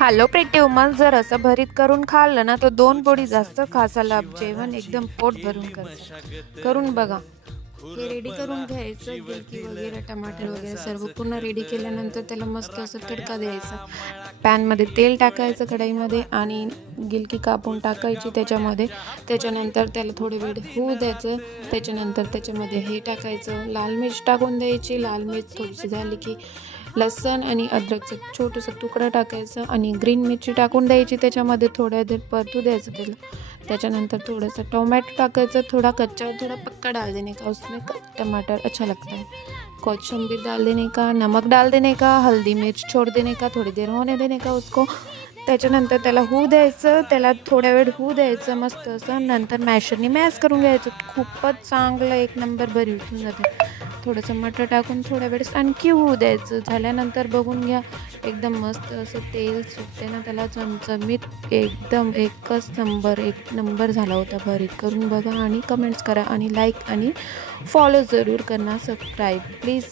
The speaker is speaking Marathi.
हॅलो प्रिटी वुमन, जर असं भरीत करून खाल्लं ना तर 2 पोळी जास्त खायला जेवण एकदम पोट भरून करतं. करून बघा. हे रेडी करून घ्यायचं, गिलकी वगैरे टमाटर वगैरे सर्व पूर्ण रेडी केल्यानंतर त्याला मस्त असं तडका द्यायचा. पॅनमध्ये तेल टाकायचं कढईमध्ये आणि गिलकी कापून टाकायची त्याच्यामध्ये. त्याच्यानंतर त्याला थोडे वेळ होऊ द्यायचं. त्याच्यानंतर त्याच्यामध्ये हे टाकायचं, लाल मिर्च टाकून द्यायची. लाल मिर्च थोडीशी झाली की लसण आणि अद्रकचं छोटंसं तुकडं टाकायचं आणि ग्रीन मिरची टाकून द्यायची. त्याच्यामध्ये थोड्या देर परतू द्यायचं त्याला. त्याच्यानंतर थोड़ासा टोमेटो टाकायचं, थोड़ा कच्चा और थोड़ा पक्का डाल देने का, उसमें टमाटर अच्छा लगता है। कोथिंबीर डाल देने का, नमक डाल देने का, हल्दी मिर्च छोड़ देने का, थोड़ी देर होने देने का उसको। त्याच्यानंतर त्याला होऊ द्यायचं, त्याला थोड्या वेळ होऊ द्यायचं मस्त असं. नंतर मॅशरने मॅश करून घ्यायचं. खूपच चांगलं एक नंबर भरीत होऊन जातं. थोडंसं मटर टाकून थोड्या वेळेस आणखी होऊ द्यायचं. झाल्यानंतर बघून घ्या, एकदम मस्त असं तेल सुटते ना त्याला चमचमीत, एकदम एकच नंबर, एक नंबर झाला होता भरीत. करून बघा आणि कमेंट्स करा आणि लाईक आणि फॉलो जरूर करना, सबस्क्राईब प्लीज.